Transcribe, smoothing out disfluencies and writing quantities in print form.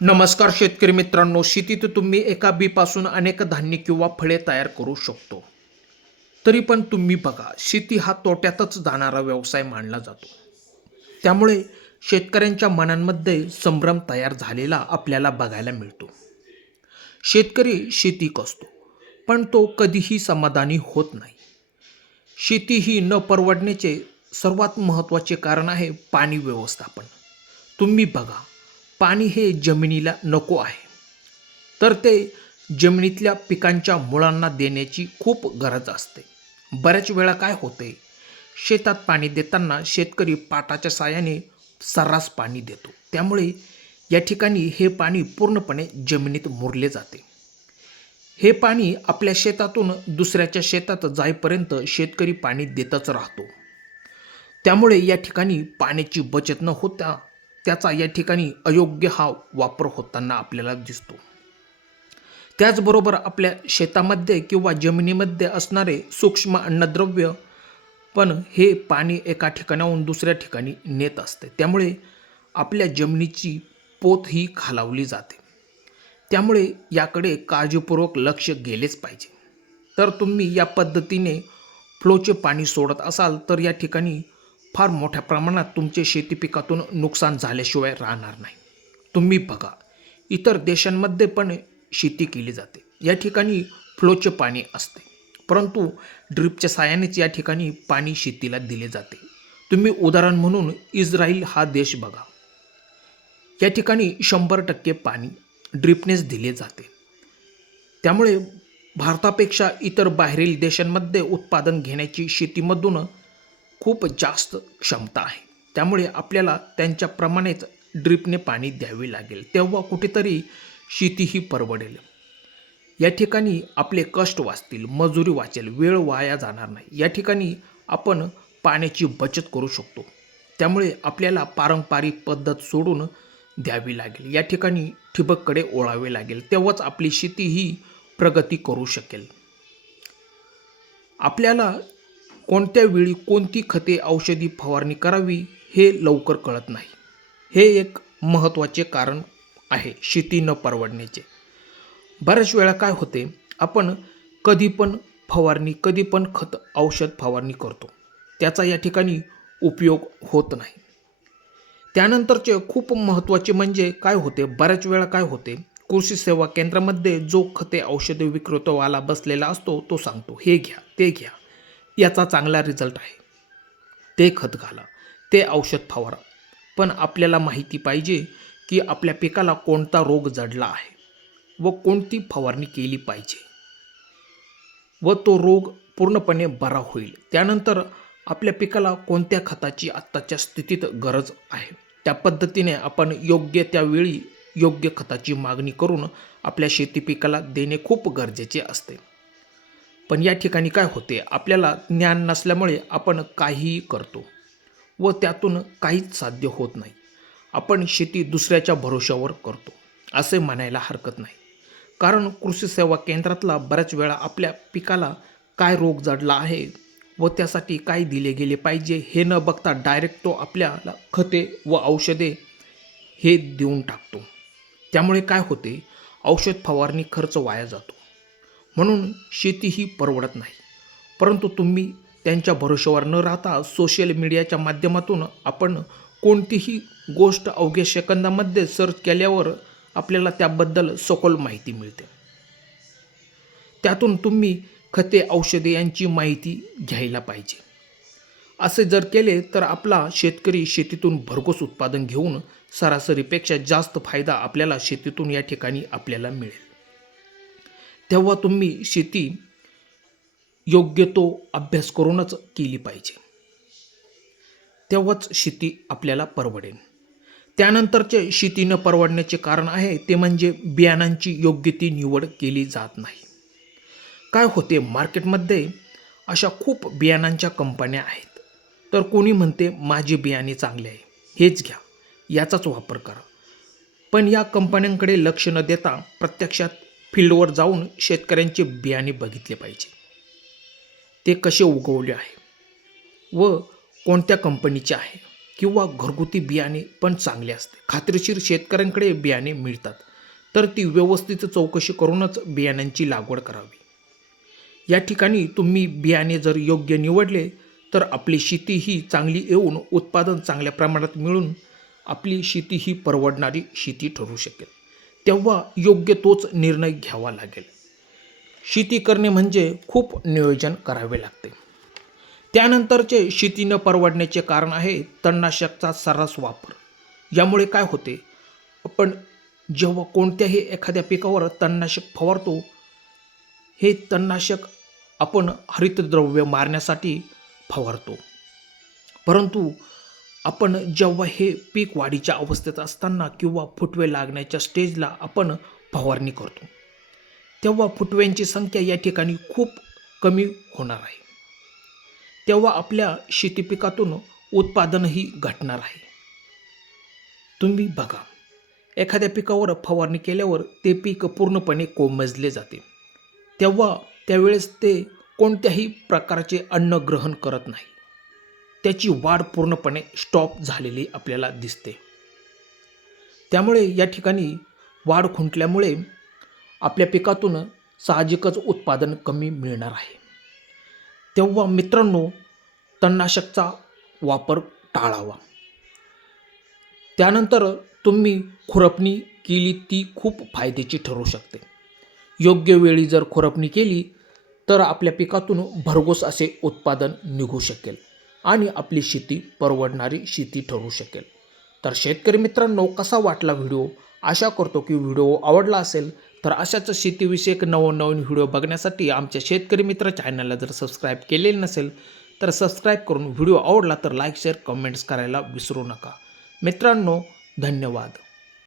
नमस्कार शेतकरी मित्रांनो, शेतीत तुम्ही एका बीपासून अनेक धान्य किंवा फळे तयार करू शकतो. तरी पण तुम्ही बघा, शेती हा तोट्यातच जाणारा व्यवसाय मानला जातो. त्यामुळे शेतकऱ्यांच्या मनांमध्ये संभ्रम तयार झालेला आपल्याला बघायला मिळतो. शेतकरी शेती करतो, पण तो कधीही समाधानी होत नाही. शेती ही न परवडण्याचे सर्वात महत्त्वाचे कारण आहे पाणी व्यवस्थापन. तुम्ही बघा, पाणी हे जमिनीला नको आहे, तर ते जमिनीतल्या पिकांच्या मुळांना देण्याची खूप गरज असते. बऱ्याच वेळा काय होते, शेतात पाणी देताना शेतकरी पाटाच्या साहाय्याने सर्रास पाणी देतो. त्यामुळे या ठिकाणी हे पाणी पूर्णपणे जमिनीत मुरले जाते. हे पाणी आपल्या शेतातून दुसऱ्याच्या शेतात जाईपर्यंत शेतकरी पाणी देतच राहतो. त्यामुळे या ठिकाणी पाण्याची बचत न होता त्याचा या ठिकाणी अयोग्य हा वापर होताना आपल्याला दिसतो. त्याचबरोबर आपल्या शेतामध्ये किंवा जमिनीमध्ये असणारे सूक्ष्म अन्नद्रव्य पण हे पाणी एका ठिकाणाहून दुसऱ्या ठिकाणी नेत असते. त्यामुळे आपल्या जमिनीची पोत ही खालावली जाते. त्यामुळे याकडे काळजीपूर्वक लक्ष गेलेच पाहिजे. तर तुम्ही या पद्धतीने फ्लोचे पाणी सोडत असाल तर या ठिकाणी फार मोठ्या प्रमाणात तुमचे शेती पिकातून नुकसान झाल्याशिवाय राहणार नाही. तुम्ही बघा, इतर देशांमध्ये पण शेती केली जाते. या ठिकाणी फ्लोचे पाणी असते, परंतु ड्रिपच्या साहाय्यानेच या ठिकाणी पाणी शेतीला दिले जाते. तुम्ही उदाहरण म्हणून इस्रायल हा देश बघा. या ठिकाणी 100% पाणी ड्रिपनेच दिले जाते. त्यामुळे भारतापेक्षा इतर बाहेरील देशांमध्ये उत्पादन घेण्याची शेतीमधून खूप जास्त क्षमता आहे. त्यामुळे आपल्याला त्यांच्याप्रमाणेच ड्रिपने पाणी द्यावे लागेल, तेव्हा कुठेतरी शेती ही परवडेल. या ठिकाणी आपले कष्ट वाचतील, मजुरी वाचेल, वेळ वाया जाणार नाही. या ठिकाणी आपण पाण्याची बचत करू शकतो. त्यामुळे आपल्याला पारंपरिक पद्धत सोडून द्यावी लागेल. या ठिकाणी ठिबककडे ओळावे लागेल, तेव्हाच आपली शेती ही प्रगती करू शकेल. आपल्याला कोणत्या वेळी कोणती खते, औषधी फवारणी करावी हे लवकर कळत नाही. हे एक महत्त्वाचे कारण आहे शेती न परवडण्याचे. बऱ्याच वेळा काय होते, आपण कधी पण फवारणी, कधी पण खत, औषध फवारणी करतो. त्याचा या ठिकाणी उपयोग होत नाही. त्यानंतरचे खूप महत्त्वाचे म्हणजे काय होते, बऱ्याच वेळा काय होते, कृषी सेवा केंद्रामध्ये जो खते औषधे विक्रेतावाला बसलेला असतो तो सांगतो, हे घ्या, ते घ्या, याचा चांगला रिझल्ट आहे, ते खत घाला, ते औषध फवारा. पण आपल्याला माहिती पाहिजे की आपल्या पिकाला कोणता रोग जडला आहे व कोणती फवारणी केली पाहिजे व तो रोग पूर्णपणे बरा होईल. त्यानंतर आपल्या पिकाला कोणत्या खताची आत्ताच्या स्थितीत गरज आहे, त्या पद्धतीने आपण योग्य त्यावेळी योग्य खताची मागणी करून आपल्या शेती पिकाला देणे खूप गरजेचे असते. पण या ठिकाणी काय होते, आपल्याला ज्ञान नसल्यामुळे आपण काहीही करतो व त्यातून काहीच साध्य होत नाही. आपण शेती दुसऱ्याच्या भरोश्यावर करतो असे म्हणायला हरकत नाही. कारण कृषी सेवा केंद्रातला बऱ्याच वेळा आपल्या पिकाला काय रोग जडला आहे व त्यासाठी काय दिले गेले पाहिजे हे न बघता डायरेक्ट तो आपल्याला खते व औषधे हे देऊन टाकतो. त्यामुळे काय होते, औषध फवारणी खर्च वाया जातो. म्हणून शेती ही परवडत नाही. परंतु तुम्ही त्यांच्या भरोश्यावर न राहता सोशल मीडियाच्या माध्यमातून आपण कोणतीही गोष्ट अवघ्या सेकंदामध्ये सर्च केल्यावर आपल्याला त्याबद्दल सखोल माहिती मिळते. त्यातून तुम्ही खते, औषधे यांची माहिती घ्यायला पाहिजे. असे जर केले तर आपला शेतकरी शेतीतून भरघोस उत्पादन घेऊन सरासरीपेक्षा जास्त फायदा आपल्याला शेतीतून या ठिकाणी आपल्याला मिळेल. तेव्हा तुम्ही शेती योग्य तो अभ्यास करूनच केली पाहिजे. तेव्हाच शेती आपल्याला परवडेल. त्यानंतरचे शेती न परवडण्याचे कारण आहे ते म्हणजे बियाणांची योग्य ती निवड केली जात नाही. काय होते, मार्केटमध्ये अशा खूप बियाणांच्या कंपन्या आहेत. तर कोणी म्हणते माझे बियाणे चांगले आहे, हेच घ्या, याचाच वापर करा. पण या कंपन्यांकडे लक्ष न देता प्रत्यक्षात फील्डवर जाऊन शेतकऱ्यांचे बियाणे बघितले पाहिजे. ते कसे उगवले आहे व कोणत्या कंपनीचे आहे किंवा घरगुती बियाणे पण चांगले असते. खात्रीशीर शेतकऱ्यांकडे बियाणे मिळतात, तर ती व्यवस्थित चौकशी करूनच बियाण्यांची लागवड करावी. या ठिकाणी तुम्ही बियाणे जर योग्य निवडले तर आपली शेती ही चांगली येऊन उत्पादन चांगल्या प्रमाणात मिळून आपली शेती ही परवडणारी शेती ठरू शकेल. तेव्हा योग्य तोच निर्णय घ्यावा लागेल. शेती करणे म्हणजे खूप नियोजन करावे लागते. त्यानंतरचे शेती न परवडण्याचे कारण आहे तणनाशकचा सर्रास वापर. यामुळे काय होते, आपण जेव्हा कोणत्याही एखाद्या पिकावर तणनाशक फवारतो, हे तणनाशक आपण हरितद्रव्य मारण्यासाठी फवारतो. परंतु आपण जेव्हा हे पीक वाढीच्या अवस्थेत असताना किंवा फुटवे लागण्याच्या स्टेजला आपण फवारणी करतो, तेव्हा फुटव्यांची संख्या या ठिकाणी खूप कमी होणार आहे. तेव्हा आपल्या शेती पिकातून उत्पादनही घटणार आहे. तुम्ही बघा, एखाद्या पिकावर फवारणी केल्यावर ते पीक पूर्णपणे कोमेजले जाते. तेव्हा त्यावेळेस ते कोणत्याही प्रकारचे अन्न ग्रहण करत नाही. त्याची वाढ पूर्णपणे स्टॉप झालेली आपल्याला दिसते. त्यामुळे या ठिकाणी वाढ खुंटल्यामुळे आपल्या पिकातून साहजिकच उत्पादन कमी मिळणार आहे. तेव्हा मित्रांनो, तणनाशकचा वापर टाळावा. त्यानंतर तुम्ही खुरपणी केली ती खूप फायद्याची ठरू शकते. योग्य वेळी जर खुरपणी केली तर आपल्या पिकातून भरघोस असे उत्पादन निघू शकेल आणि आपली शेती परवडणारी शेती ठरू शकेल. तर शेतकरी मित्रांनो, कसा वाटला व्हिडिओ? आशा करतो की व्हिडिओ आवडला असेल. तर अशाच शेतीविषयक नवनवीन व्हिडिओ बघण्यासाठी आमच्या शेतकरी मित्र चॅनलला जर सबस्क्राईब केलेलं नसेल तर सबस्क्राईब करून, व्हिडिओ आवडला तर लाईक शेअर कमेंट्स करायला विसरू नका. मित्रांनो, धन्यवाद.